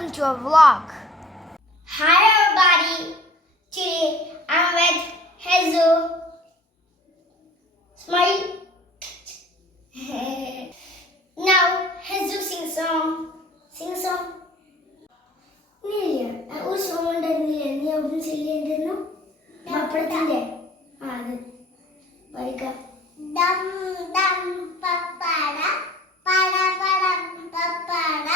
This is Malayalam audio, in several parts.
welcome to our vlog. Hi everybody, today I'm with Hazel. Smile. Now Hazel sing song. Sing song. Niya, ഒരു സോങ് ഉണ്ടായിരുന്നില്ലേ നീ അവിടെ ചെല്ലിയിരുന്നു പപ്പടത്തിന്റെ അത് പഠിക്കാം. ദം ദം പപ്പട പട പട പപ്പട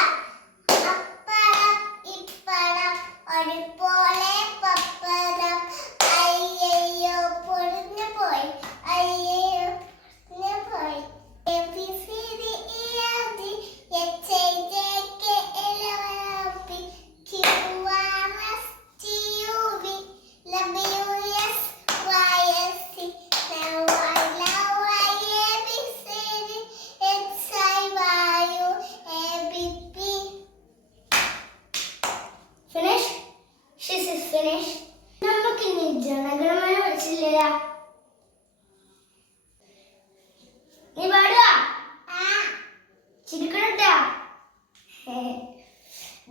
അപ്പടം ഇപ്പടം ഒരുപോലെ പപ്പടം അയ്യയ്യോ പൊടിഞ്ഞു പോയി അയ്യയ്യോ പൊടിഞ്ഞു പോയി Finish? She says finish. നമുക്ക് ഇനി ജനഗണമന പഠിച്ചില്ല. നീ പാടുക. ചിരിക്കണട്ടാ.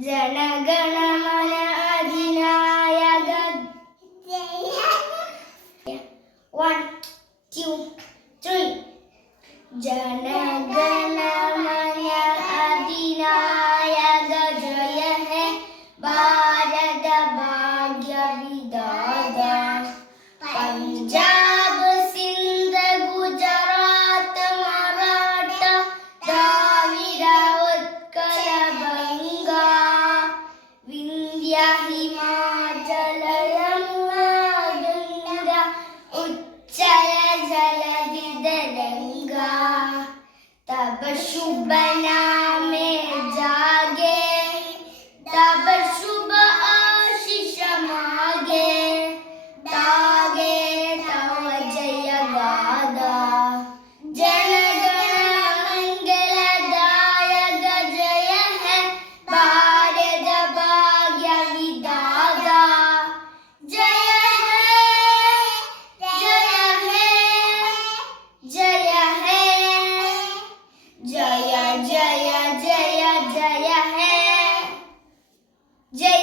ജനഗണമന അധിനായക. 1, 2, 3. ജനഗണമന അധിനായക ജയ ഹേ ഭാരത ഭാഗ്യ വിധാത പഞ്ചാബ് സിന്ധ് ഗുജറാത്ത് മറാഠ ദ്രാവിഡ ഉത്കല ബംഗ വിന്ധ്യ ഹിമാചല യമുന ഗംഗ ഉച്ചയ ജലധി തരംഗ തബ ശുഭ നാമേ ജാഗേ तब शुभ आशीष मागे तागे तव जय गादा जनगण मंगलदायक जय है भारत भाग्य विधाता जय है जय है जय है जय जय जय जय है जय